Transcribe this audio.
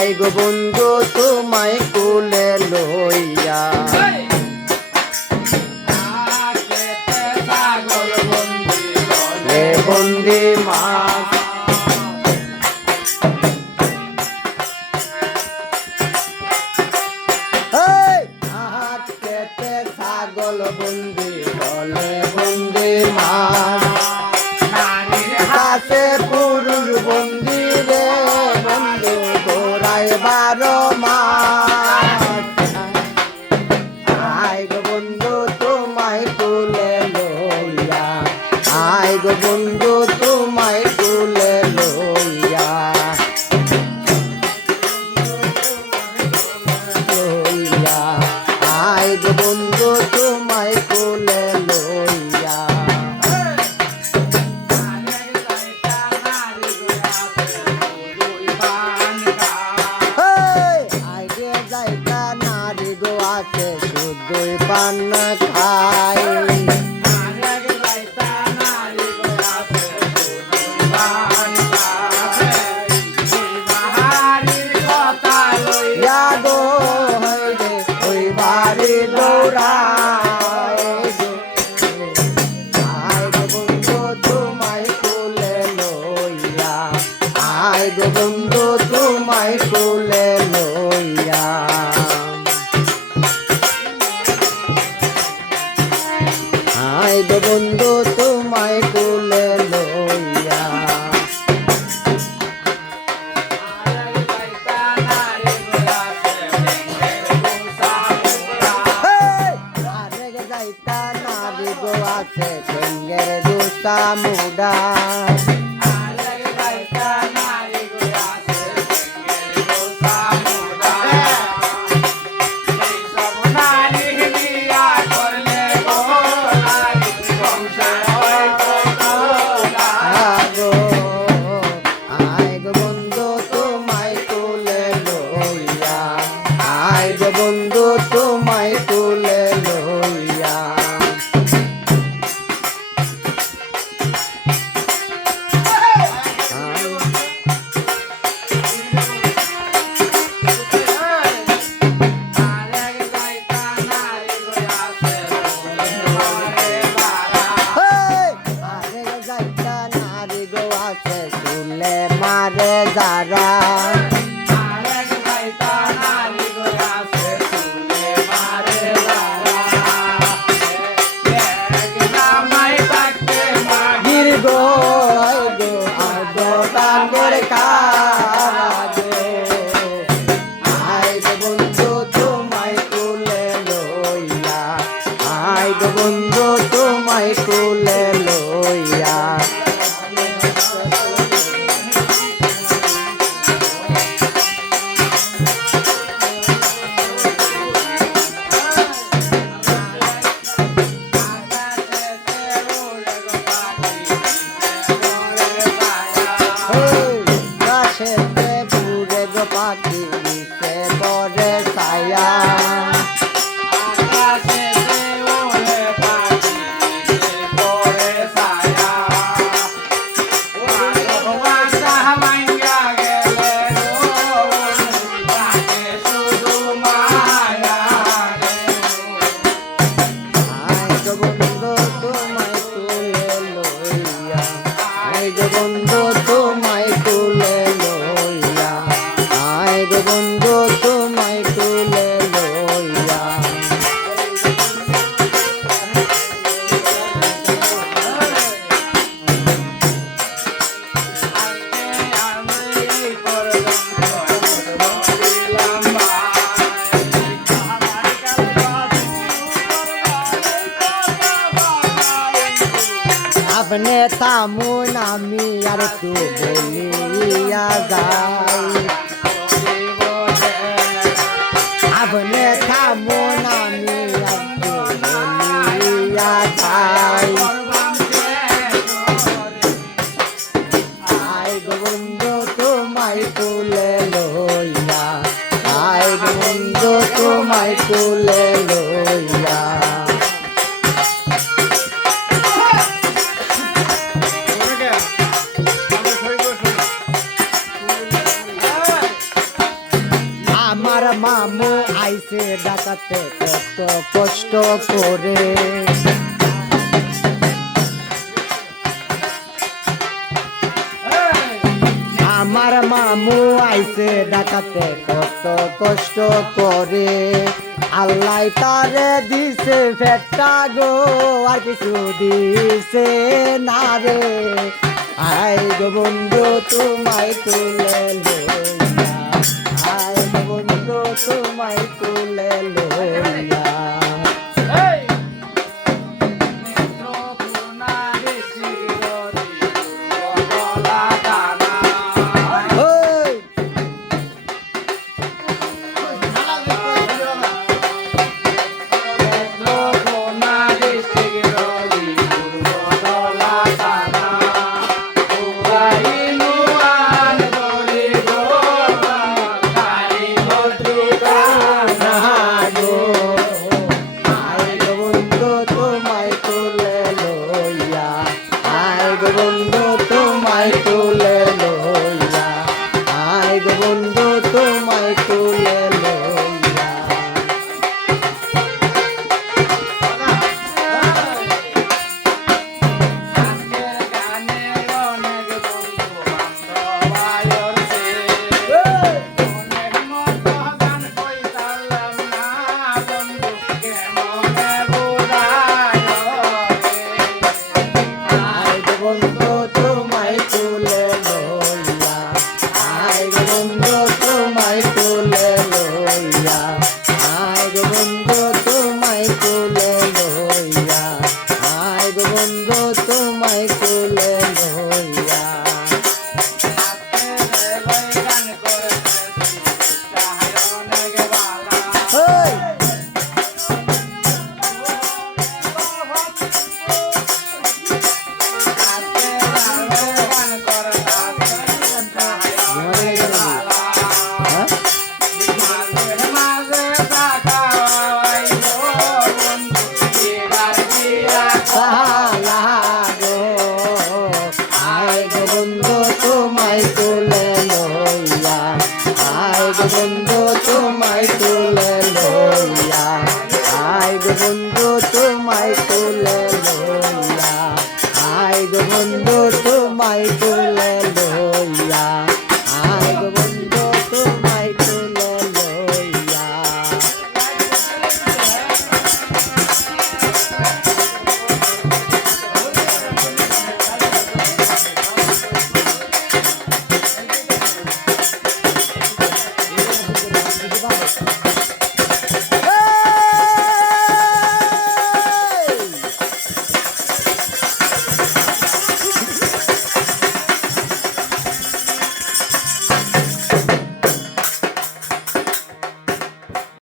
I go বন্ধু তোমায় কোলে লইয়া বন্দি মাছ খেতে ছাগল বন্দি বলে বন্দি মাছ কাছে পুরুষ বন্দি রে বন্ধু গোড়ায় 12 মাস আই গো বন্ধু তোমায় কোলে লইয়া আই গো বন্ধু তোমায় কোলে লইয়া লইয়া আই গো বন্ধু তোমায় কোলে লইয়া আগে যাইতা নারী গো আছে শুধুই পান খায় বন্ধু তোমায় কোলে লইয়া আই গো বন্ধু তোমায় কোলে লইয়া আরে যাইতা নারী গো আছে সঙ্গের দুটা মুডা বন্ধু তোমায় কোলে লইয়া আরে যাইতা নারী গো আছে চুলে মারে যারা বন্ধু তোমায় কোলে লইয়া গাছেতে পুরে গো পাখি নিচে বরে ছায়া বন্ধু তোমায় কোলে লইয়া আই গো বন্ধু তোমায় কোলে লইয়া আপনি থামুন আমি আর একটু বলিয়া যাই আপনি থামুন আমি আর একটু বলিয়া যাই আই গো বন্ধু তোমায় কোলে লইয়া আই গো বন্ধু তোমায় কোলে লইয়া মামু আইছে ডাকাতে কত কষ্ট করে আমার মামু আইছে ডাকাতে কত কষ্ট করে আল্লাহ তারে দিছে ফেটা গো আর কিছু দিছে না রে আয় গো বন্ধু তোমায় তুলে লইয়া আয় গো বন্ধু তোমায় তুলে লইয়া বন্ধু তোমায় তুলে লইয়া আয় গো বন্ধু তোমায় তুলে লইয়া বন্ধু তোমায় তুলে লইয়া আয় গো বন্ধু তোমায় তুলে লইয়া আয় গো বন্ধু তোমায় তুলে লইয়া আয় গো বন্ধু তোমায় তুলে লইয়া